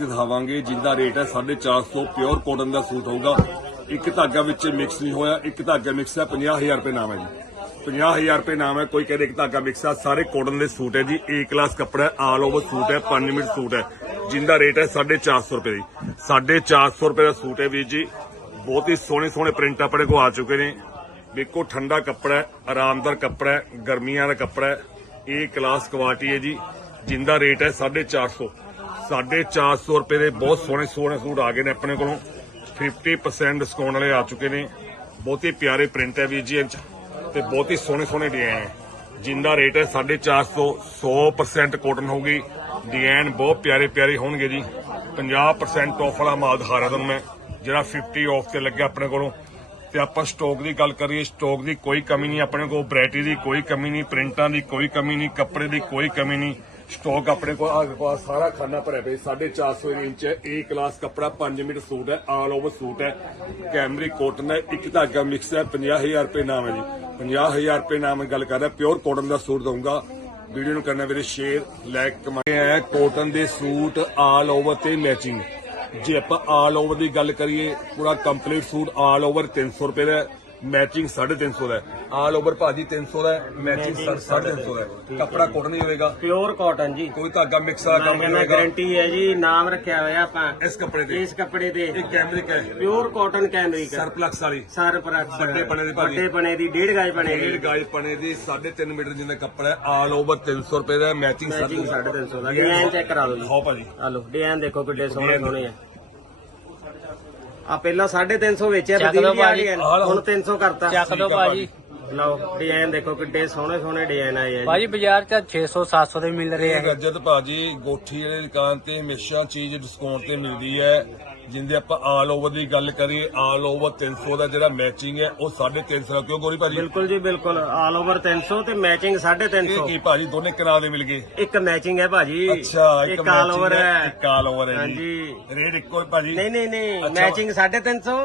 ਦਿਖਾਵਾਂਗੇ, ਜਿੰਦਾ ਰੇਟ ਹੈ 450 ਪਿਓਰ ਕਾਟਨ ਦਾ ਸੂਟ ਹੋਊਗਾ। ਇੱਕ ਧਾਗਾ ਵਿੱਚ ਮਿਕਸ ਨਹੀਂ ਹੋਇਆ, ਇੱਕ ਧਾਗਾ ਮਿਕਸ ਹੈ 50000 ਰੁਪਏ ਨਾਮ ਹੈ ਜੀ। 50000 ਰੁਪਏ ਨਾਮ ਹੈ, ਕੋਈ ਕਹਿੰਦੇ ਇੱਕ ਧਾਗਾ ਮਿਕਸ ਆ ਸਾਰੇ ਕਾਟਨ ਦੇ ਸੂਟ ਹੈ ਜੀ ਏ ਕਲਾਸ ਕੱਪੜਾ ਆਲ ਓਵਰ ਸੂਟ ਹੈ 5 ਮੀਟਰ ਸੂਟ ਹੈ। ਜਿੰਦਾ ਰੇਟ ਹੈ 450 ਰੁਪਏ ਦੀ 450 ਰੁਪਏ ਦਾ ਸੂਟ ਹੈ ਵੀਰ ਜੀ। ਬਹੁਤ ਹੀ ਸੋਹਣੇ ਸੋਹਣੇ ਪ੍ਰਿੰਟ ਆਪਣੇ ਕੋਲ ਆ ਚੁੱਕੇ ਨੇ। ਵੇਖੋ ਠੰਡਾ ਕੱਪੜਾ ਹੈ, ਆਰਾਮਦਾਰ ਕੱਪੜਾ ਹੈ, ਗਰਮੀਆਂ ਦਾ ਕੱਪੜਾ ਹੈ ਏ ਕਲਾਸ ਕੁਆਲਿਟੀ ਹੈ ਜੀ। ਜਿੰਦਾ ਰੇਟ ਹੈ 450 450 ਰੁਪਏ ਦੇ ਬਹੁਤ ਸੋਹਣੇ ਸੋਹਣੇ ਸੂਟ ਆ ਗਏ ਨੇ ਆਪਣੇ ਕੋਲੋਂ। 50% ਡਿਸਕਾਊਂਟ ਵਾਲੇ ਆ ਚੁੱਕੇ ਨੇ। ਬਹੁਤ ਹੀ ਪਿਆਰੇ ਪ੍ਰਿੰਟ ਹੈ ਵੀਰ ਜੀ ਇਹ 'ਚ। ਤੇ ਬਹੁਤ ਹੀ ਸੋਹਣੇ ਸੋਹਣੇ ਡਿਜ਼ਾਈਨ ਹੈ। ਜਿੰਦਾ ਰੇਟ ਹੈ 450 100% ਕਾਟਨ ਹੋਊਗੀ। ਡਿਜ਼ਾਈਨ ਬਹੁਤ ਪਿਆਰੇ ਪਿਆਰੇ ਹੋਣਗੇ ਜੀ। 50% ਆਫ ਵਾਲਾ ਮਾਲ ਦਿਖਾ ਰਿਹਾ ਤੁਹਾਨੂੰ ਮੈਂ। ਜਿਹੜਾ 50 ਆਫ ਤੇ ਲੱਗਿਆ ਆਪਣੇ ਕੋਲੋਂ। ਤੇ ਆਪਾਂ ਸਟਾਕ ਦੀ ਗੱਲ ਕਰੀਏ ਸਟਾਕ ਦੀ ਕੋਈ ਕਮੀ ਨਹੀਂ ਆਪਣੇ ਕੋਲ। ਵੈਰਾਈਟੀ ਦੀ ਕੋਈ ਕਮੀ ਨਹੀਂ ਪ੍ਰਿੰਟਾਂ ਦੀ ਕੋਈ ਕਮੀ ਨਹੀਂ, ਕੱਪੜੇ ਦੀ ਕੋਈ ਕਮੀ ਨਹੀਂ। ਸਟਾਕ ਆਪਣੇ ਕੋਲ ਆ ਦੇਖੋ, ਆਹ ਸਾਰਾ ਖਾਨਾ ਭਰਿਆ ਪਿਆ 450 ਰੇਂਜ ਹੈ। ਏ ਕਲਾਸ ਕੱਪੜਾ 5 ਮੀਟਰ ਸੂਟ ਹੈ। ਆਲ ਓਵਰ ਸੂਟ ਹੈ। ਕੈਮਰੀ ਕੋਟਨ ਹੈ। ਇੱਕ ਧਾਗਾ ਮਿਕਸ ਹੈ। 50000 ਰੁਪਏ ਨਾਮ ਹੈ ਜੀ। 50000 ਰੁਪਏ ਨਾਮ ਗੱਲ ਕਰ ਰਿਹਾ। ਪਿਓਰ ਕੋਟਨ ਦਾ ਸੂਟ ਦਊਂਗਾ। ਵੀਡੀਓ ਨੂੰ ਕਰਨਾ ਵੀਰੇ ਸ਼ੇਅਰ ਲਾਈਕ ਕਮੈਂਟ ਹੈ ਕੋਟਨ ਦੇ ਸੂਟ ਆਲ ਓਵਰ ਤੇ ਮੈਚਿੰਗ ਜੇ ਆਪਾਂ ਆਲ ਓਵਰ ਦੀ ਗੱਲ ਕਰੀਏ, ਪੂਰਾ ਕੰਪਲੀਟ ਸੂਟ ਆਲ ਓਵਰ 300 ਰੁਪਏ ਦਾ ਮੈਚਿੰਗ 350 ਦਾ ਆਲ ਓਵਰ ਭਾਜੀ 300 ਦਾ ਮੈਚਿੰਗ 350 ਦਾ ਹੈ। ਕੱਪੜਾ ਕੋਟਨ ਹੀ ਹੋਵੇਗਾ। ਪਿਓਰ ਕਾਟਨ ਜੀ। ਕੋਈ ਧਾਗਾ ਮਿਕਸ ਵਾਲਾ ਕੰਮ ਨਹੀਂ ਹੋਵੇਗਾ। ਗਾਰੰਟੀ ਹੈ ਜੀ ਨਾਮ ਰੱਖਿਆ ਹੋਇਆ ਆਪਾਂ। ਇਸ ਕੱਪੜੇ ਤੇ। ਇਸ ਕੱਪੜੇ ਤੇ। ਇਹ ਕੈਮਰਿਕ ਹੈ। ਪਿਓਰ ਕਾਟਨ ਕੈਮਰਿਕ ਸਰਪਲਕਸ ਵਾਲੀ। ਸਰ ਪ੍ਰੈਸ ਵੱਡੇ ਪਣੇ ਦੀ ਭਾਜੀ। ਵੱਡੇ ਪਣੇ ਦੀ ਡੇਢ ਗਾਜ ਪਣੇ ਡੇਢ ਗਾਜ ਪਣੇ ਦੀ 3.5 ਮੀਟਰ ਜਿੰਦਾ ਕੱਪੜਾ ਹੈ ਆਲ ਓਵਰ 300 ਰੁਪਏ ਦਾ ਮੈਚਿੰਗ ਮੈਚਿੰਗ 350 ਦਾ। ਡਿਜ਼ਾਈਨ ਚੈੱਕ ਕਰਾ ਦਿਓ ਜੀ। ਹਾਂ ਭਾਜੀ। ਆ ਲਓ ਡਿਜ਼ਾਈਨ ਦੇਖੋ ਕਿੱਡੇ ਸੋਹਣੇ ਸੋਹਣੇ ਆ। ਆ ਪਹਿਲਾਂ 350 ਵੇਚਿਆ ਚੱਕ ਬਦੀਲ ਦਿਓ ਜੀ ਆ ਭਾਜੀ। ਲਓ। ਹੁਣ 300 ਕਰਤਾ। ਚੱਕ ਆ ਭਾਜੀ। ਲਓ ਡਿਜ਼ਾਈਨ ਦੇਖੋ ਕਿੱਡੇ ਸੋਹਣੇ ਸੋਹਣੇ ਡਿਜ਼ਾਈਨ ਆਏ ਆ ਜੀ। ਭਾਜੀ ਬਾਜ਼ਾਰ ਚ 600 700 ਦੇ ਮਿਲ ਰਹੇ ਇਹ। ਆ ਗੱਜਤ ਭਾਜੀ ਗੋਠੀ ਵਾਲੀ ਦੁਕਾਨ ਤੇ ਹਮੇਸ਼ਾ ਚੀਜ਼ ਡਿਸਕਾਊਂਟ ਤੇ ਮਿਲਦੀ ਹੈ। ਜਿੰਦੇ ਆਪਾਂ ਆਲ ਓਵਰ ਦੀ ਗੱਲ ਕਰੀਏ ਆਲ ਓਵਰ 300 ਦਾ ਜਿਹੜਾ ਮੈਚਿੰਗ ਹੈ ਉਹ 350 ਦਾ ਕਿਉਂ ਗੋਰੀ ਭਾਜੀ? ਬਿਲਕੁਲ ਜੀ ਬਿਲਕੁਲ। ਆਲ ਓਵਰ 300 ਤੇ ਮੈਚਿੰਗ ਇਹ 350 ਕੀ ਭਾਜੀ ਦੋਨੇ ਕਿਨਾਰੇ ਦੇ ਮਿਲ ਗਏ? ਇੱਕ ਮੈਚਿੰਗ ਹੈ ਭਾਜੀ। ਅੱਛਾ ਇੱਕ ਆਲ ਓਵਰ ਹੈ ਇੱਕ ਆਲ ਓਵਰ ਹੈ ਜੀ। ਰੇਟ ਇੱਕੋ ਹੀ ਭਾਜੀ। ਨਹੀਂ ਨਹੀਂ ਨਹੀਂ। ਮੈਚਿੰਗ 350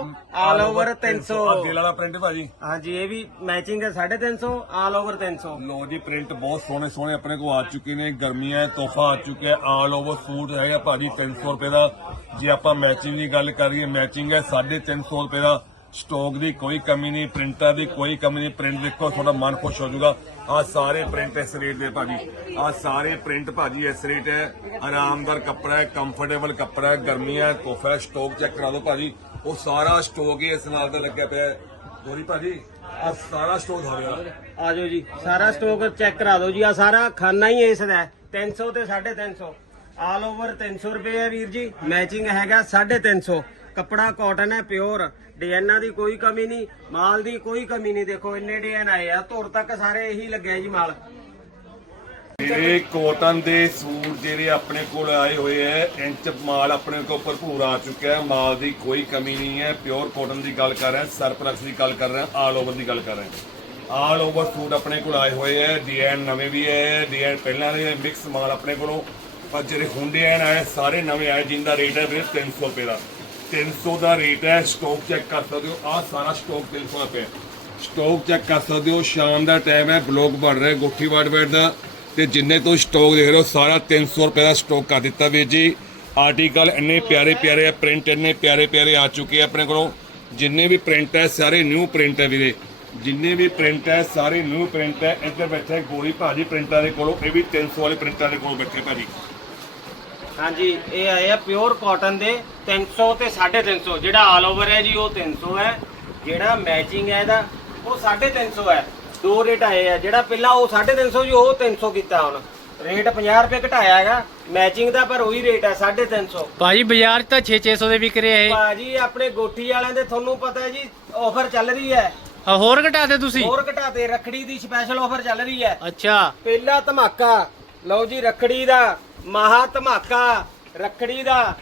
ਆਲ ਓਵਰ 300 ਅੱਗੇ ਵਾਲਾ ਪ੍ਰਿੰਟ ਭਾਜੀ। ਹਾਂਜੀ ਇਹ ਵੀ ਮੈਚਿੰਗ ਹੈ 350 ਆਲ ਓਵਰ 300 ਲੋ ਜੀ ਪ੍ਰਿੰਟ ਬਹੁਤ ਸੋਹਣੇ ਸੋਹਣੇ ਆਪਣੇ ਕੋਲ ਆ ਚੁੱਕੇ ਨੇ। ਗਰਮੀਆਂ ਤੋਹਫਾ ਆ ਚੁੱਕਿਆ। ਆਲ ਓਵਰ ਸੂਟ ਹੈਗਾ ਭਾਜੀ 300 ਰੁਪਏ ਦਾ। ਜੇ ਆਪਾਂ ਮੈਚਿੰਗ ਦੀ ਗੱਲ ਕਰੀਏ ਮੈਚਿੰਗ ਹੈ 350 ਰੁਪਏ ਦਾ ਸਟਾਕ ਦੀ ਕੋਈ ਕਮੀ ਨਹੀਂ ਪ੍ਰਿੰਟਾਂ ਦੀ ਕੋਈ ਕਮੀ ਨਹੀਂ ਪ੍ਰਿੰਟ ਦੇਖੋ ਤੁਹਾਡਾ ਮਨ ਖੁਸ਼ ਹੋ ਜਾਊਗਾ। ਆ ਸਾਰੇ ਪ੍ਰਿੰਟ ਇਸ ਰੇਟ ਦੇ ਭਾਜੀ ਆ ਸਾਰੇ ਪ੍ਰਿੰਟ ਭਾਜੀ ਇਸ ਰੇਟ ਹੈ ਆਰਾਮਦਾਰ ਕੱਪੜਾ ਹੈ ਕੰਫਰਟੇਬਲ ਕੱਪੜਾ ਹੈ ਗਰਮੀਆਂ ਹੈ, ਤੋਹਫਾ ਸਟਾਕ ਚੈੱਕ ਕਰਾ ਦਿਓ ਭਾਜੀ ਉਹ ਸਾਰਾ ਸਟਾਕ ਹੀ ਇਸ ਨਾਲ ਦਾ ਲੱਗਿਆ ਪਿਆ ਹੈ। ਗੋਰੀ ਭਾਜੀ ਆ ਸਾਰਾ ਸਟਾਕ ਹੋਵੇਗਾ ਆਜੋ ਜੀ ਸਾਰਾ ਸਟਾਕ ਚੈੱਕ ਕਰਾ ਦਿਓ ਜੀ ਆ ਸਾਰਾ ਖਾਨਾ ਹੀ ਇਸ ਦਾ ਹੈ। 300 ਤੇ 350 ਆਲ ਓਵਰ 300 ਰੁਪਏ ਹੈ ਵੀਰ ਜੀ। ਮੈਚਿੰਗ ਹੈਗਾ 350 ਕੱਪੜਾ ਕਾਟਨ ਹੈ ਪਿਓਰ ਡਿਜ਼ਾਈਨਾਂ ਦੀ ਕੋਈ ਕਮੀ ਨਹੀਂ। ਮਾਲ ਦੀ ਕੋਈ ਕਮੀ ਨਹੀਂ। ਦੇਖੋ ਇੰਨੇ ਡਿਜ਼ਾਈਨ ਆਏ ਆ। ਧੁਰ ਤੱਕ ਸਾਰੇ ਇਹੀ ਲੱਗਿਆ ਜੀ ਮਾਲ। ਇਹ ਕੋਟਨ ਦੇ ਸੂਟ ਜਿਹੜੇ ਆਪਣੇ ਕੋਲ ਆਏ ਹੋਏ ਐ ਇੰਚ ਮਾਲ ਆਪਣੇ ਕੋਲ ਭਰਪੂਰ ਆ ਚੁੱਕਿਆ ਹੈ। ਮਾਲ ਦੀ ਕੋਈ ਕਮੀ ਨਹੀਂ ਹੈ। ਪਿਓਰ ਕੋਟਨ ਦੀ ਗੱਲ ਕਰ ਰਹੇ ਸਰਪਲਕਸ ਦੀ ਗੱਲ ਕਰ ਰਹੇ ਆਲ ਓਵਰ ਦੀ ਗੱਲ ਕਰ ਰਹੇ। ਆਲ ਓਵਰ ਸੂਟ ਆਪਣੇ ਕੋਲ ਆਏ ਹੋਏ ਐ ਡਿਜ਼ਾਈਨ ਨਵੇਂ ਵੀ ਐ ਡਿਜ਼ਾਈਨ ਪਹਿਲਾਂ ਦੇ ਮਿਕਸ ਮਾਲ ਆਪਣੇ ਕੋਲੋਂ ਪਰ ਜਿਹੜੇ ਹੁਣ ਡਿਜ਼ਾਈਨ ਆਏ, ਸਾਰੇ ਨਵੇਂ ਆਏ, ਜਿੰਦਾ ਰੇਟ ਹੈ ਵੀਰੇ 300 ਰੁਪਏ ਦਾ। 300 ਦਾ ਰੇਟ ਹੈ ਸਟਾਕ ਚੈੱਕ ਕਰ ਸਕਦੇ ਹੋ। ਆਹ ਸਾਰਾ ਸਟਾਕ 300 ਦਾ ਪਿਆ। ਸਟਾਕ ਚੈੱਕ ਕਰ ਸਕਦੇ ਹੋ। ਸ਼ਾਮ ਦਾ ਟਾਈਮ ਹੈ ਬਲੌਗ ਬਣ ਰਿਹਾ ਗੋਠੀ ਵਾਰਡਵੇਅਰ ਦਾ। ਤੇ ਜਿੰਨੇ ਤੋਂ ਸਟਾਕ ਦੇਖ ਰਹੇ ਹੋ, ਸਾਰਾ 300 ਰੁਪਏ ਦਾ ਸਟਾਕ ਕਰ ਦਿੱਤਾ ਵੀਰ ਜੀ। ਆਰਟੀਕਲ ਇੰਨੇ ਪਿਆਰੇ ਪਿਆਰੇ ਆ ਪ੍ਰਿੰਟ ਇੰਨੇ ਪਿਆਰੇ ਪਿਆਰੇ ਆ ਚੁੱਕੇ ਆ ਆਪਣੇ ਕੋਲੋਂ। ਜਿੰਨੇ ਵੀ ਪ੍ਰਿੰਟ ਹੈ, ਸਾਰੇ ਨਿਊ ਪ੍ਰਿੰਟ ਹੈ ਵੀਰੇ। ਜਿੰਨੇ ਵੀ ਪ੍ਰਿੰਟ ਹੈ, ਸਾਰੇ ਨਿਊ ਪ੍ਰਿੰਟ ਹੈ। ਇੱਧਰ ਬੈਠੇ ਗੋਰੀ ਭਾਜੀ ਪ੍ਰਿੰਟਾਂ ਦੇ ਕੋਲੋਂ, ਇਹ ਵੀ 300 ਵਾਲੇ ਪ੍ਰਿੰਟਾਂ ਦੇ ਕੋਲੋਂ ਬੈਠੇ ਭਾਜੀ। ਹਾਂਜੀ ਇਹ ਆਏ ਆ ਪਿਓਰ ਕਾਟਨ ਦੇ 300 ਤੇ 350 ਜਿਹੜਾ ਆਲ ਓਵਰ ਹੈ ਜੀ ਉਹ 300 ਹੈ। ਜਿਹੜਾ ਮੈਚਿੰਗ ਹੈ ਇਹਦਾ ਉਹ 350 ਹੈ। ਦੋ ਰੇਟ ਆਏ ਆ। ਜਿਹੜਾ ਪਹਿਲਾਂ ਉਹ 350 ਜੀ ਉਹ 300 ਕੀਤਾ ਹੁਣ। ਰੇਟ 50 ਰੁਪਏ ਘਟਾਇਆ ਹੈਗਾ। ਮੈਚਿੰਗ ਦਾ ਪਰ ਉਹੀ ਰੇਟ ਹੈ 350 ਭਾਜੀ ਬਾਜ਼ਾਰ ਚ ਤਾਂ 6-600 ਦੇ ਵਿਕ ਰਹੇ ਆ ਭਾਜੀ ਆਪਣੇ ਗੋਠੀ ਵਾਲਿਆਂ ਦੇ ਤੁਹਾਨੂੰ ਪਤਾ ਹੈ ਜੀ ਆਫਰ ਚੱਲ ਰਹੀ ਹੈ। ਇਹ ਹੋਰ ਘਟਾ ਦੇ ਤੁਸੀਂ। ਹੋਰ ਘਟਾਤੇ ਰਖੜੀ ਦੀ ਸਪੈਸ਼ਲ ਆਫਰ ਚੱਲ ਰਹੀ ਹੈ। ਅੱਛਾ। ਪਹਿਲਾ ਧਮਾਕਾ। ਲਓ ਜੀ ਰਖੜੀ ਦਾ। ਮਹਾ ਧਮਾਕਾ ਰਖੜੀ ਦਾ।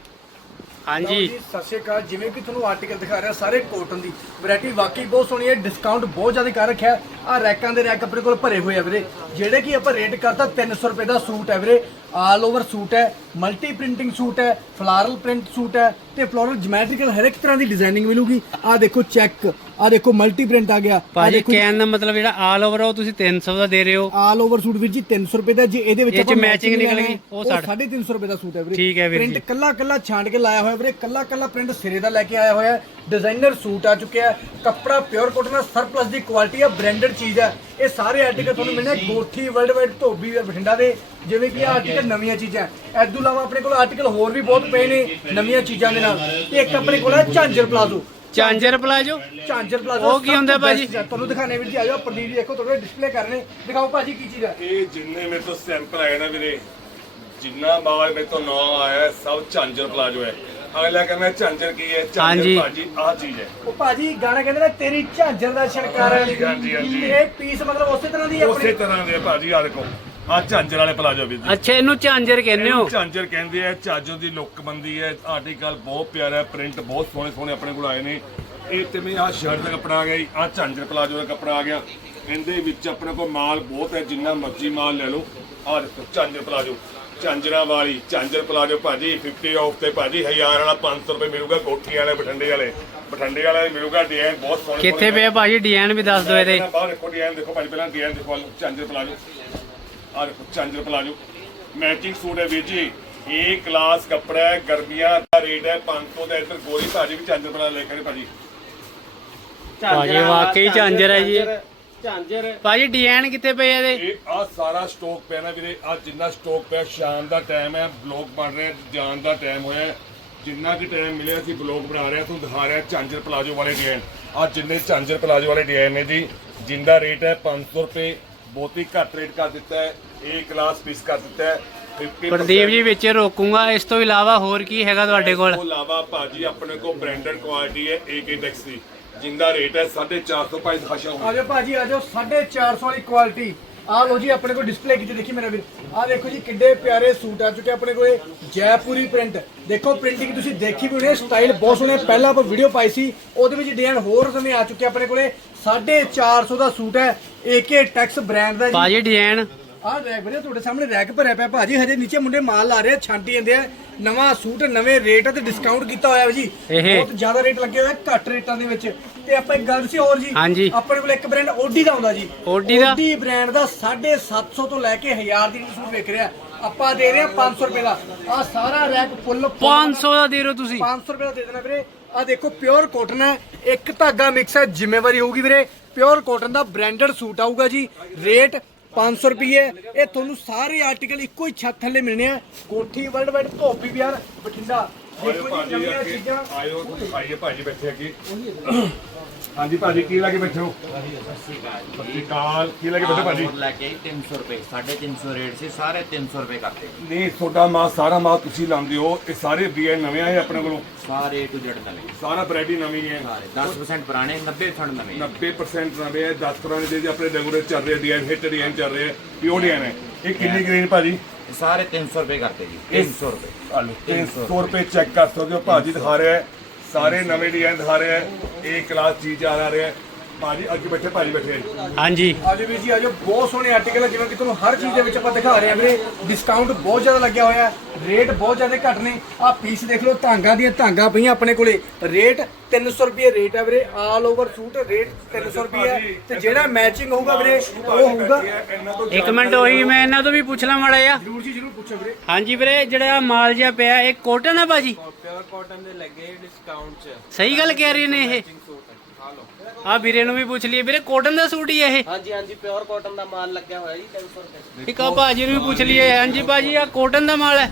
ਹਾਂਜੀ। ਜੀ, ਸਤਿ ਸ਼੍ਰੀ ਅਕਾਲ। ਜਿਵੇਂ ਕਿ ਤੁਹਾਨੂੰ ਆਰਟੀਕਲ ਦਿਖਾ ਰਿਹਾ ਸਾਰੇ ਕੋਟਨ ਦੀ ਵੈਰਾਈਟੀ ਵਾਕਈ ਬਹੁਤ ਸੋਹਣੀ ਹੈ ਡਿਸਕਾਊਂਟ ਬਹੁਤ ਜ਼ਿਆਦਾ ਕਰ ਰੱਖਿਆ। ਆ ਰੈਕਾਂ ਦੇ ਰੈਕ ਆਪਣੇ ਕੋਲ ਭਰੇ ਹੋਏ ਆ ਵੀਰੇ। ਜਿਹੜੇ ਕਿ ਆਪਾਂ ਰੇਟ ਕਰਤਾ 300 ਰੁਪਏ ਦਾ ਸੂਟ ਹੈ ਵੀਰੇ। ਆਲ ਓਵਰ ਸੂਟ ਹੈ ਮਲਟੀ ਪ੍ਰਿੰਟਿੰਗ ਸੂਟ ਹੈ ਫਲਾਰਲ ਪ੍ਰਿੰਟ ਸੂਟ ਹੈ ਤੇ ਫਲੋਰਲ ਜਿਓਮੈਟ੍ਰੀਕਲ ਹਰ ਇੱਕ ਤਰ੍ਹਾਂ ਦੀ ਡਿਜ਼ਾਈਨਿੰਗ ਮਿਲੂਗੀ। ਆ ਦੇਖੋ ਚੈੱਕ ਆ ਦੇਖੋ ਮਲਟੀ ਪ੍ਰਿੰਟ ਆ ਗਿਆ। ਆ ਭਾਜੀ ਦੇਖੋ ਕਹਿਣ ਦਾ ਮਤਲਬ ਜਿਹੜਾ ਆਲ ਓਵਰ ਉਹ ਤੁਸੀਂ 300 ਦਾ ਦੇ ਰਹੇ ਹੋ। ਆਲ ਓਵਰ ਸੂਟ ਵੀਰ ਜੀ 300 ਰੁਪਏ ਦਾ ਜੇ ਇਹਦੇ ਵਿੱਚ ਆਪਾਂ matching ਨਿਕਲੇਗੀ, ਉਹ ਉਹ ਸਾਢੇ- 350 ਰੁਪਏ ਦਾ ਸੂਟ ਹੈ ਵੀਰੇ। ਠੀਕ ਹੈ ਵੀਰ ਪ੍ਰਿੰਟ। ਕੱਲਾ ਕੱਲਾ ਛਾਂਟ ਕੇ ਲਾਇਆ ਹੋਇਆ ਵੀਰੇ ਕੱਲਾ ਕੱਲਾ ਪ੍ਰਿੰਟ ਸਿਰੇ ਦਾ ਲੈ ਕੇ ਆਇਆ ਹੋਇਆ ਡਿਜ਼ਾਈਨਰ ਸੂਟ ਆ ਚੁੱਕਿਆ ਕੱਪੜਾ ਪਿਓਰ ਕਾਟਨ ਦਾ ਸਰਪਲਸ ਦੀ ਕੁਆਲਿਟੀ ਆ ਬ੍ਰਾਂਡਡ ਚੀਜ਼ ਹੈ ਇਹ ਸਾਰੇ ਆਰਟੀਕਲ ਤੁਹਾਨੂੰ ਮਿਲਣੇ ਗੋਠੀ ਵਰਲਡ ਵਾਈਡ ਧੋਬੀ ਦੇ ਬਠਿੰਡਾ ਦੇ ਜਿਵੇਂ ਕਿ ਆਰਟੀਕਲ ਨਵੀਆਂ ਚੀਜ਼ਾਂ। ਤੋਂ ਇਲਾਵਾ ਆਪਣੇ ਕੋਲ ਆਰਟੀਕਲ ਹੋਰ ਵੀ ਬਹੁਤ ਪਏ ਨੇ ਨਵੀਆਂ ਚੀਜ਼ਾਂ ਦੇ ਨਾਲ। ਤੇ ਇੱਕ ਆਪਣੇ ਕੋਲ ਹੈ ਝਾਂਜਰ ਪਲਾਜ਼ੋ। ਚਾਂਜਰ ਪਲਾਜੋ? ਝਾਂਜਰ ਪਲਾਜ਼ੋ ਉਹ ਕੀ ਹੁੰਦਾ ਭਾਜੀ? ਤੁਹਾਨੂੰ ਦਿਖਾਣੇ ਵੀਰ ਜੀ ਆਜੋ ਪ੍ਰਦੀਪ ਦੇਖੋ ਤੁਹਾਡੇ ਡਿਸਪਲੇ ਕਰ ਰਹੇ ਨੇ। ਦਿਖਾਓ ਭਾਜੀ ਕੀ ਚੀਜ਼ ਹੈ ਇਹ ਜਿੰਨੇ ਮੇਰੇ ਤੋਂ ਸੈਂਪਲ ਆਏ ਨਾ ਵੀਰੇ ਜਿੰਨਾ ਮਾਲ ਮੇਰੇ ਤੋਂ ਨਾਂ ਆਇਆ ਹੈ, ਸਭ ਝਾਂਜਰ ਪਲਾਜੋ ਹੈ। ਅਗਲਾ ਕਹਿੰਦਾ ਝਾਂਜਰ ਕੀ ਹੈ? ਹਾਂਜੀ। ਝਾਂਜਰ ਭਾਜੀ ਆਹ ਚੀਜ਼ ਹੈ। ਉਹ ਭਾਜੀ ਗਾਣਾ ਕਹਿੰਦੇ ਨੇ ਤੇਰੀ ਝਾਂਜਰ ਦਾ ਛਣਕਾਰ ਹੈ ਹਾਂਜੀ, ਹਾਂਜੀ। ਇਹ ਪੀਸ ਮਤਲਬ ਉਸੇ ਤਰ੍ਹਾਂ ਦੀ ਹੈ ਉਸੇ ਆਪਣੀ ਤਰ੍ਹਾਂ ਦੇ ਆ ਭਾਜੀ ਆ ਦੇਖੋ। ਆ ਝਾਂਜਰ ਵਾਲੇ ਪਲਾਜੋ ਵੀ ਜੀ। ਅੱਛਾ ਇਹਨੂੰ ਚਾਂਜਰ ਕਹਿੰਦੇ ਹੋ? ਝਾਂਜਰ ਕਹਿੰਦੇ ਆ। ਚਾਜੋ ਦੀ ਲੁੱਕ ਬੰਦੀ ਹੈ। ਆਰਟੀਕਲ ਬਹੁਤ ਪਿਆਰਾ ਹੈ। ਪ੍ਰਿੰਟ ਬਹੁਤ ਸੋਹਣੇ ਸੋਹਣੇ ਆਪਣੇ ਕੋਲ ਆਏ ਨੇ। ਇਹ ਤੇ ਮੈਂ ਆ ਸ਼ਰਟ ਦਾ ਕੱਪੜਾ ਆ ਗਿਆ ਜੀ। ਆ ਝਾਂਜਰ ਪਲਾਜੋ ਦਾ ਕੱਪੜਾ ਆ ਗਿਆ। ਇਹਦੇ ਵਿੱਚ ਆਪਣੇ ਕੋਲ ਮਾਲ ਬਹੁਤ ਹੈ। ਜਿੰਨਾ ਮਰਜ਼ੀ ਮਾਲ ਲੈ ਲਓ। ਆ ਦੇਖੋ ਝਾਂਜਰ ਪਲਾਜੋ। ਝਾਂਜਰਾਂ ਵਾਲੀ ਝਾਂਜਰ ਪਲਾਜੋ ਭਾਜੀ 50 ਆਫ ਤੇ ਭਾਜੀ 1000 ਵਾਲਾ 500 ਰੁਪਏ ਮਿਲੂਗਾ ਕੋਠੀ ਵਾਲੇ ਬਠੰਡੇ ਵਾਲੇ। ਬਠੰਡੇ ਵਾਲੇ ਮਿਲੂਗਾ ਡਿਜ਼ਾਈਨ ਬਹੁਤ ਸੋਹਣੇ ਕਿੱਥੇ ਪਏ ਭਾਜੀ? ਡਿਜ਼ਾਈਨ ਵੀ ਦੱਸ ਦਿਓ ਇਹਦੇ। ਬਾਹਰ ਦੇਖੋ ਡਿਜ਼ਾਈਨ ਦੇਖੋ ਭਾਜੀ ਪਹਿਲਾਂ ਡਿਜ਼ਾਈਨ ਦੇਖੋ ਝਾਂਜਰ ਪਲਾਜੋ। ਆ ਦੇਖੋ ਝਾਂਜਰ ਪਲਾਜੋ। ਮੈਚਿੰਗ ਸੂਟ ਹੈ ਵੀਰ ਜੀ। ਇਹ ਕਲਾਸ ਕੱਪੜਾ ਹੈ ਗਰਮੀਆਂ ਦਾ ਰੇਟ ਹੈ 500 ਦਾ ਇੱਧਰ ਗੋਰੀ ਭਾਜੀ ਵੀ ਝਾਂਜਰ ਪਲਾਜੋ ਲੈ ਕੇ ਭਾਜੀ। ਭਾਜੀ, ਵਾਕਈ ਝਾਂਜਰ ਹੈ ਜੀ। ਝਾਂਜਰ। ਭਾਜੀ ਡਿਜ਼ਾਈਨ ਕਿੱਥੇ ਪਏ ਇਹਦੇ? ਇਹ ਆ ਸਾਰਾ ਸਟਾਕ ਪਿਆ ਨਾ ਵੀਰੇ ਆ ਜਿੰਨਾ ਸਟਾਕ ਪਿਆ ਸ਼ਾਮ ਦਾ ਟਾਈਮ ਹੈ ਬਲੌਗ ਬਣ ਰਿਹਾ ਜਾਣ ਦਾ ਟਾਈਮ ਹੋਇਆ ਹੈ। ਜਿੰਨਾ ਕਿ ਟਾਈਮ ਮਿਲਿਆ ਸੀ ਬਲੌਗ ਬਣਾ ਰਿਹਾ ਤੁਹਾਨੂੰ ਦਿਖਾ ਰਿਹਾ ਝਾਂਜਰ ਪਲਾਜੋ ਵਾਲੇ ਡਿਜ਼ਾਈਨ ਆ ਜਿੰਨੇ ਝਾਂਜਰ ਪਲਾਜੋ ਵਾਲੇ ਡਿਜ਼ਾਈਨ ਨੇ ਜੀ ਜਿੰਦਾ ਰੇਟ ਹੈ 500 ਰੁਪਏ ਬਹੁਤੀ ਘੱਟ ਰੇਟ ਕਰ ਦਿੱਤਾ ਹੈ ਇਹ ਕਲਾਸ ਪੀਸ ਕਰ ਦਿੱਤਾ ਹੈ 50% ਪ੍ਰਦੀਪ ਜੀ ਵਿੱਚ ਰੋਕੂੰਗਾ ਇਸ ਤੋਂ ਇਲਾਵਾ ਹੋਰ ਕੀ ਹੈਗਾ ਤੁਹਾਡੇ ਕੋਲ? ਇਸ ਤੋਂ ਇਲਾਵਾ ਭਾਜੀ ਆਪਣੇ ਕੋਲ ਬ੍ਰਾਂਡਡ ਕੁਆਲਿਟੀ ਹੈ AK ਟੈਕਸ ਜਿੰਦਾ ਰੇਟ ਹੈ 450 ਭਾਈ ਦਿਖਾਸ਼ਾ ਹੋ ਆਜੋ ਭਾਜੀ ਆਜੋ 450 ਵਾਲੀ ਕੁਆਲਿਟੀ ਆ ਲੋ ਜੀ ਆਪਣੇ ਕੋਲ ਡਿਸਪਲੇ ਕੀਤੀ ਦੇਖੀ ਮੇਰਾ ਵੀਰ। ਆ ਦੇਖੋ ਜੀ ਕਿੱਡੇ ਪਿਆਰੇ ਸੂਟ ਆ ਚੁੱਕੇ ਆਪਣੇ ਕੋਲੇ। ਜੈਪੁਰੀ ਪ੍ਰਿੰਟ ਦੇਖੋ ਪ੍ਰਿੰਟਿੰਗ ਤੁਸੀਂ ਦੇਖੀ ਵੀ ਹੋਣੀ ਸਟਾਈਲ ਬਹੁਤ ਸੋਹਣਾ। ਪਹਿਲਾਂ ਆਪਾਂ ਵੀਡੀਓ ਪਾਈ ਸੀ ਉਹਦੇ ਵਿੱਚ ਡਿਜ਼ਾਈਨ ਹੋਰ ਸਮੇਂ ਆ ਚੁੱਕੇ ਆਪਣੇ ਕੋਲੇ। 450 ਦਾ ਸੂਟ ਹੈ AK ਟੈਕਸ ਬ੍ਰਾਂਡ ਦਾ ਜੀ। ਭਾਜੀ ਡਿਜ਼ਾਈਨ ਆਹ ਰੈਕ ਵੀਰੇ ਤੁਹਾਡੇ ਸਾਹਮਣੇ ਰੈਕ ਭਰਿਆ ਪਿਆ ਭਾਜੀ ਹਜੇ ਨੀਚੇ ਮੁੰਡੇ ਮਾਲ ਲਾ ਰਹੇ ਆ ਛਾਂਟੀ ਜਾਂਦੇ ਆ। ਨਵਾਂ ਸੂਟ ਨਵੇਂ ਰੇਟ ਤੇ ਡਿਸਕਾਊਂਟ ਕੀਤਾ ਹੋਇਆ ਜੀ। ਇਹ। ਬਹੁਤ ਜ਼ਿਆਦਾ ਰੇਟ ਲੱਗੇ ਹੋਏ ਆ, ਘੱਟ ਰੇਟਾਂ ਦੇ ਵਿੱਚ। ਤੇ ਆਪਾਂ ਇੱਕ ਗੱਲ ਸੀ ਹੋਰ ਜੀ ਹਾਂਜੀ। ਆਪਣੇ ਕੋਲ ਇੱਕ ਬ੍ਰਾਂਡ ਓਡੀ ਦਾ ਆਉਂਦਾ ਜੀ। ਓਡੀ ਦਾ? ਓਡੀ ਬ੍ਰਾਂਡ ਦਾ 750 ਤੋਂ ਲੈ ਕੇ 1000 ਦੀ ਸੂਟ ਵੇਚ ਰਿਹਾ ਆਪਾਂ ਦੇ ਰਹੇ ਆ 500 ਰੁਪਏ ਦਾ। ਆ ਸਾਰਾ ਰੈਕ ਫੁੱਲ 500 ਦਾ ਦੇ ਰਹੇ ਹੋ ਤੁਸੀਂ? 500 ਰੁਪਏ ਦਾ ਦੇ ਦੇਣਾ ਵੀਰੇ। ਆ ਦੇਖੋ ਪਿਓਰ ਕਾਟਨ ਹੈ ਇੱਕ ਧਾਗਾ ਮਿਕਸ ਹੈ ਜ਼ਿੰਮੇਵਾਰੀ ਹੋਊਗੀ ਵੀਰੇ। ਪਿਓਰ ਕਾਟਨ ਦਾ ਬ੍ਰਾਂਡਡ ਸੂਟ ਆਊਗਾ ਜੀ। ਰੇਟ 500 ਰੁਪਏ ਇਹ ਤੁਹਾਨੂੰ ਸਾਰੇ ਆਰਟੀਕਲ ਇੱਕੋ ਹੀ ਛੱਤ ਥੱਲੇ ਮਿਲਣੇ ਆ। ਕੋਠੀ ਵਰਲਡ ਵਾਈਡ ਧੋਪੀ ਵਿਆਰ ਬਠਿੰਡਾ। ਦੇਖੋ ਜੀ, ਨਵੀਆਂ ਚੀਜ਼ਾਂ। ਆਇਓ ਭਾਜੀ ਬੈਠੇ ਅੱਗੇ। ਹਾਂਜੀ ਭਾਜੀ ਕੀ ਲੱਗੇ ਬੈਠੇ ਹੋ? ਸਤਿ ਸ਼੍ਰੀ ਅਕਾਲ। ਕੀ ਲੱਗੇ ਬੈਠੇ ਭਾਜੀ? ਲੈ ਕੇ ਆਈ 300 ਰੁਪਏ 350 ਰੇਟ ਸੀ ਸਾਰੇ 300 ਰੁਪਏ ਕਰਤੇ। ਨਹੀਂ ਤੁਹਾਡਾ ਮਾਲ ਸਾਰਾ ਮਾਲ ਤੁਸੀਂ ਲਾਉਂਦੇ ਹੋ ਇਹ ਸਾਰੇ ਡਿਜ਼ਾਈਨ ਨਵੇਂ ਆਏ ਆਪਣੇ ਕੋਲੋਂ? ਸਾਰੇ ਟੂ ਜੜ ਨਵੇਂ। ਸਾਰਾ ਵੈਰਾਈਟੀ ਨਵੀਂ ਹੈ। ਸਾਰੇ 10% ਪੁਰਾਣੇ 90% ਨਵੇਂ। 90% ਨਵੇਂ ਹੈ 10 ਤਰ੍ਹਾਂ ਦੇ ਜਿਹੜੇ ਆਪਣੇ ਡੈਕੋਰੇਟ ਚੱਲ ਰਹੇ ਡਿਜ਼ਾਈਨ ਹਿੱਟ ਡਿਜ਼ਾਈਨ ਚੱਲ ਰਹੇ ਪਿਓਰ ਡਿਜ਼ਾਈਨ ਹੈ। ਇਹ ਕਿੰਨੀ ਗ੍ਰੇਨ ਭਾਜੀ? ਸਾਰੇ 300 ਰੁਪਏ ਕਰਤੇ ਜੀ 300 ਰੁਪਏ। ਆਲੂ 300 ਰੁਪਏ ਚੈੱਕ ਕਰ ਸਕਦੇ ਹੋ ਭਾਜੀ ਦਿਖਾ ਰਿਹਾ ਹੈ। ਸਾਰੇ ਨਵੇਂ ਡਿਜ਼ਾਈਨ ਦਿਖਾ ਰਿਹਾ ਹੈ। ਇਹ ਕਲਾਸ ਚੀਜ਼ ਆ ਰਿਹਾ ਹੈ। ਭਾਜੀ ਅੱਗੇ ਬੈਠੇ ਭਾਜੀ ਬੈਠੇ ਹੈ। ਹਾਂਜੀ। ਆਜੋ ਵੀਰ ਜੀ ਆਜੋ ਬਹੁਤ ਸੋਹਣੇ ਆਰਟੀਕਲ ਹੈ ਜਿਵੇਂ ਕਿ ਤੁਹਾਨੂੰ ਹਰ ਚੀਜ਼ ਦੇ ਵਿੱਚ ਆਪਾਂ ਦਿਖਾ ਰਹੇ ਹਾਂ ਵੀਰੇ। ਡਿਸਕਾਊਂਟ ਬਹੁਤ ਜ਼ਿਆਦਾ ਲੱਗਿਆ ਹੋਇਆ ਹੈ ਰੇਟ ਬਹੁਤ ਜ਼ਿਆਦਾ ਘੱਟ ਨੇ। ਆ ਪੀਸ ਦੇਖ ਲਓ ਧਾਂਗਾ ਦੀਆਂ ਧਾਂਗਾ ਪਈਆਂ ਆਪਣੇ ਕੋਲੇ। ਰੇਟ 300 ਰੁਪਏ ਰੇਟ ਹੈ ਵੀਰੇ ਆਲ ਓਵਰ ਸੂਟ ਰੇਟ 300 ਰੁਪਏ ਹੈ ਤੇ ਜਿਹੜਾ ਮੈਚਿੰਗ ਹੋਊਗਾ ਵੀਰੇ ਉਹ ਹੋਊਗਾ ਇੱਕ ਮਿੰਟ ਉਹੀ ਮੈਂ ਇਹਨਾਂ ਤੋਂ ਵੀ ਪੁੱਛ ਲਾਂ ਮਾੜਾ ਜਿਹਾ। ਜਰੂਰ ਜੀ ਜਰੂਰ ਪੁੱਛੋ ਵੀਰੇ। ਹਾਂਜੀ ਵੀਰੇ ਜਿਹੜਾ ਆਹ ਮਾਲ ਜਿਹਾ ਪਿਆ ਇਹ ਕੋਟਨ ਹੈ ਭਾਜੀ? ਪਿਓਰ ਕਾਟਨ ਦੇ ਲੱਗੇ ਡਿਸਕਾਊਂਟ ਚ। ਸਹੀ ਗੱਲ ਕਹਿ ਰਹੇ ਨੇ ਇਹ। ਆ ਵੀਰੇ ਨੂੰ ਵੀ ਪੁੱਛ ਲਈਏ। ਵੀਰੇ ਕੋਟਨ ਦਾ ਸੂਟ ਹੀ ਇਹ। ਹਾਂਜੀ ਹਾਂਜੀ ਪਿਓਰ ਕਾਟਨ ਦਾ ਮਾਲ ਲੱਗਿਆ ਹੋਇਆ ਜੀ 300 ਰੁਪਏ। ਇੱਕ ਆ ਭਾਜੀ ਨੂੰ ਵੀ ਪੁੱਛ ਲਈਏ। ਹਾਂਜੀ ਭਾਜੀ ਆ ਕੋਟਨ ਦਾ ਮਾਲ ਹੈ।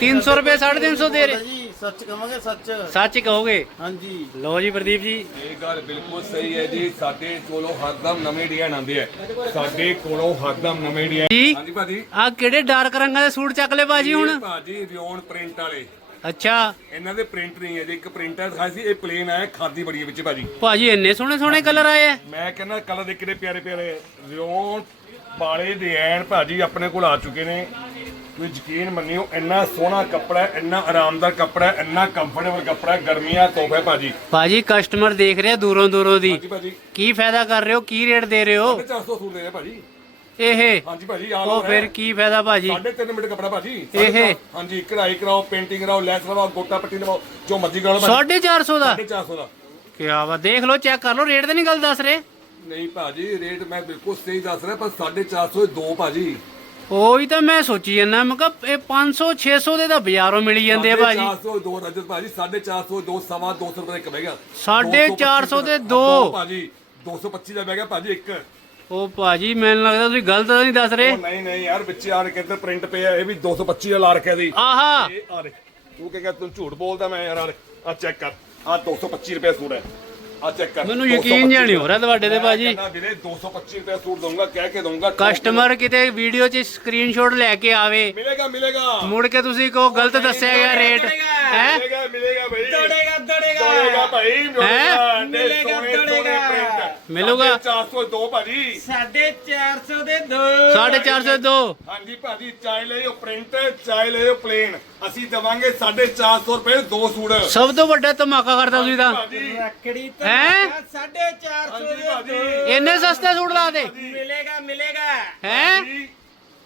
300 ਰੁਪਏ 350 ਦੇ ਰਹੇ। ਜੀ ਸੱਚ ਕਹਾਂਗੇ ਸੱਚ। ਸੱਚ ਕਹੋਗੇ? ਹਾਂਜੀ। ਲੋ ਜੀ ਪ੍ਰਦੀਪ ਜੀ। ਇਹ ਗੱਲ ਬਿਲਕੁਲ ਸਹੀ ਹੈ ਜੀ। ਸਾਡੇ ਕੋਲੋਂ ਹਰਦਮ ਨਵੇਂ ਡਿਜ਼ਾਈਨ ਆਉਂਦੇ ਆ। ਸਾਡੇ ਕੋਲੋਂ ਹਰਦਮ ਨਵੇਂ ਡਿਜ਼ਾਈਨ। ਜੀ। ਹਾਂਜੀ ਭਾਜੀ। ਆ ਕਿਹੜੇ ਡਾਰਕ ਰੰਗਾਂ ਦੇ ਸੂਟ ਚੱਕ ਲਏ ਭਾਜੀ ਹੁਣ? ਇਹ ਭਾਜੀ ਰਿਓਨ ਪ੍ਰਿੰਟ ਵਾਲੇ। ਅੱਛਾ। ਇਹਨਾਂ ਦੇ ਪ੍ਰਿੰਟ ਨਹੀਂ ਹੈ ਜੀ ਇੱਕ ਪ੍ਰਿੰਟਰ ਦਿਖਾਇਆ ਸੀ ਇਹ ਪਲੇਨ ਆਇਆ ਖਾਦੀ ਬੜੀ ਹੈ ਵਿੱਚ ਭਾਜੀ। ਭਾਜੀ ਇੰਨੇ ਸੋਹਣੇ ਸੋਹਣੇ ਕਲਰ ਆਏ ਆ? ਮੈਂ ਕਹਿੰਦਾ ਕਲਰ ਦੇ ਕਿਹੜੇ ਪਿਆਰੇ ਪਿਆਰੇ ਰਿਓਨ ਵਾਲੇ ਡਿਜ਼ਾਈਨ ਭਾਜੀ ਆਪਣੇ ਕੋਲ ਆ ਚੁੱਕੇ ਨੇ। ਤੁਸੀਂ ਯਕੀਨ ਮੰਨਿਓ ਇੰਨਾ ਸੋਹਣਾ ਕੱਪੜਾ ਹੈ ਇੰਨਾ ਆਰਾਮਦਾਰ ਕੱਪੜਾ ਹੈ ਇੰਨਾ ਕੰਫਰਟੇਬਲ ਕੱਪੜਾ ਹੈ ਗਰਮੀਆਂ ਤੋਹਫਾ ਭਾਜੀ। ਭਾਜੀ ਕਸਟਮਰ ਦੇਖ ਰਿਹਾ ਦੂਰੋਂ ਦੂਰੋਂ ਦੀ। ਹਾਂਜੀ ਭਾਜੀ। ਕੀ ਫਾਇਦਾ ਕਰ ਰਹੇ ਹੋ? ਕੀ ਰੇਟ ਦੇ ਰਹੇ ਹੋ? 450 ਸੂਟ ਦੇ ਰਹੇ ਭਾਜੀ। ਇਹ ਹਾਂਜੀ ਭਾਜੀ ਉਹ ਓਵਰ ਫਿਰ ਕੀ ਫਾਇਦਾ ਭਾਜੀ? ਸਾਢੇ ਤਿੰਨ ਮੀਟਰ ਕੱਪੜਾ ਭਾਜੀ। ਇਹ? ਹਾਂਜੀ ਕਢਾਈ ਕਰਾਓ ਪੇਂਟਿੰਗ ਕਰਾਓ ਲੈਸ ਲਵਾਓ ਗੋਟਾ ਪੱਟੀ ਲਵਾਓ ਜੋ ਮਰਜ਼ੀ ਕਰਾਓ ਭਾਜੀ। 450 ਦਾ? 450 ਦਾ। ਕੀ ਵਾ ਦੇਖ ਲਓ ਚੈੱਕ ਕਰ ਲਓ ਰੇਟ ਤੇ ਨਹੀਂ ਗੱਲ ਦੱਸ ਰਹੇ। ਨਹੀਂ ਭਾਜੀ ਰੇਟ ਮੈਂ ਬਿਲਕੁਲ ਸਹੀ ਦੱਸ ਰਿਹਾ ਪਰ 450 ਦੋ ਭਾਜੀ। ਉਹੀ ਤਾਂ ਮੈਂ ਸੋਚੀ ਜਾਂਦਾ ਮੈਂ ਕਿਹਾ ਇਹ 500 600 ਦੇ ਤਾਂ ਬਾਜ਼ਾਰੋਂ ਮਿਲੀ ਜਾਂਦੇ ਆ ਭਾਜੀ। 450 ਦੋ ਰਜਤ ਭਾਜੀ 450 ਦੋ ਸਵਾ 200 ਰੁਪਏ ਦਾ ਇੱਕ ਬਹਿ ਗਿਆ। ਸਾਢੇ 400 ਦੇ ਦੋ। ਭਾਜੀ 225 ਦਾ ਬਹਿ ਗਿਆ ਭਾਜੀ ਇੱਕ। ਉਹ ਭਾਜੀ ਮੈਨੂੰ ਲੱਗਦਾ ਤੁਸੀਂ ਗਲਤ ਤਾਂ ਨਹੀਂ ਦੱਸ ਰਹੇ। ਨਹੀਂ ਨਹੀਂ ਯਾਰ ਵਿੱਚ ਯਾਰ ਕਿੱਧਰ ਪ੍ਰਿੰਟ ਪਿਆ ਇਹ ਵੀ 225 ਦਾ ਲਾ ਰੱਖਿਆ ਸੀ ਆਹਾ। ਇਹ ਆ ਦੇਖ ਤੂੰ ਕਹਿੰਦਾ ਤੂੰ ਝੂਠ ਬੋਲਦਾ ਮੈਂ ਯਾਰ ਆ ਚੈੱਕ ਕਰ। ਆ 225 ਰੁਪਏ ਸੂਟ ਹੈ। ਆ ਚੈੱਕ ਕਰ ਮੈਨੂੰ ਯਕੀਨ ਜਿਹਾ ਨਹੀਂ ਹੋ ਰਿਹਾ ਤੁਹਾਡੇ ਤੇ ਭਾਜੀ। ਕਹਿੰਦਾ ਵੀਰੇ 225 ਰੁਪਏ ਸੂਟ ਦਊਂਗਾ ਕਹਿ ਕੇ ਦਊਂਗਾ ਕਸਟਮਰ ਕਿਤੇ ਵੀਡੀਓ 'ਚ ਸਕਰੀਨਸ਼ਾਟ ਲੈ ਕੇ ਆਵੇ। ਮਿਲੇਗਾ ਮਿਲੇਗਾ। ਮੁੜ ਕੇ ਤੁਸੀਂ ਕੋ ਗਲਤ ਦੱਸਿਆ ਗਿਆ ਰੇਟ ਹੈ? ਮਿਲੇਗਾ ਮਿਲੇਗਾ ਭਾਈ। ਦੜੇਗਾ ਦੜੇਗਾ। ਦੜੇਗਾ ਭਾਈ? ਮਿਲੇਗਾ, ਦੜੇਗਾ। ਮਿਲੂਗਾ। 402 ਭਾਜੀ। 450 ਦੇ ਦੋ। 450 ਦੋ ਹਾਂਜੀ ਭਾਜੀ ਚਾਹੇ ਲੈ ਲਿਓ ਪ੍ਰਿੰਟ ਚਾਹੇ ਲੈ ਲਿਓ ਪਲੇਨ ਅਸੀਂ ਦਵਾਂਗੇ 450 ਰੁਪਏ ਦੋ ਸੂਟ। ਸਭ ਤੋਂ ਵੱਡਾ ਧਮਾਕਾ ਕਰਤਾ ਤੁਸੀਂ ਤਾਂ। ਰੱਖੜੀ ਤਾਂ ਹੈਂ? 450 ਹਾਂਜੀ ਦੇ ਇੰਨੇ ਸਸਤੇ ਸੂਟ ਲਾ ਦੇ। ਮਿਲੇਗਾ ਮਿਲੇਗਾ। ਹੈ?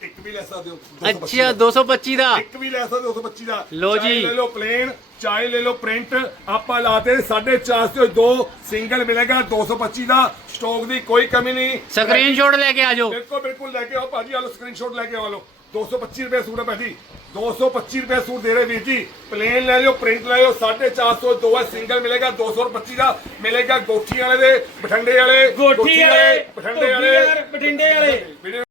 ਇੱਕ ਵੀ ਲੈ ਸਕਦੇ ਹੋ 225 ਅੱਛਾ 225 ਦਾ ਇੱਕ ਵੀ ਲੈ ਸਕਦੇ ਹੋ 225 ਦਾ। ਚਾਹੇ ਜੀ। ਲੈ ਲਓ ਪਲੇਨ ਚਾਹੇ ਲੈ ਲਓ ਪ੍ਰਿੰਟ ਆਪਾਂ ਲਾਤੇ 450 ਤੇ ਦੋ ਸਿੰਗਲ ਮਿਲੇਗਾ 225 ਦਾ ਸਟਾਕ ਦੀ ਕੋਈ ਕਮੀ ਨਹੀਂ। ਸਕਰੀਨਸ਼ਾਟ ਲੈ ਕੇ ਆ ਜਾਓ। ਬਿਲਕੁਲ ਬਿਲਕੁਲ ਲੈ ਕੇ ਆਓ ਭਾਜੀ ਆਲੋ ਸਕਰੀਨਸ਼ਾਟ ਲੈ ਕੇ ਆਓ ਲੋ 225 ਰੁਪਏ ਸੂਟ ਹੈ ਭਾਜੀ। 225 ਰੁਪਏ ਸੂਟ ਦੇ ਰਹੇ ਵੀਰ ਜੀ। ਪਲੇਨ ਲੈ ਲਿਓ ਪ੍ਰਿੰਟ ਲੈ ਲਿਓ 450 ਦੋ ਹੈ ਸਿੰਗਲ ਮਿਲੇਗਾ 225 ਦਾ ਮਿਲੇਗਾ ਗੋਠੀ ਵਾਲੇ ਦੇ ਬਠੰਡੇ ਵਾਲੇ ਗੋਠੀ ਵਾਲੇ ਬਠੰਡੇ ਵਾਲੇ। ਬਠਿੰਡੇ ਵਾਲੇ।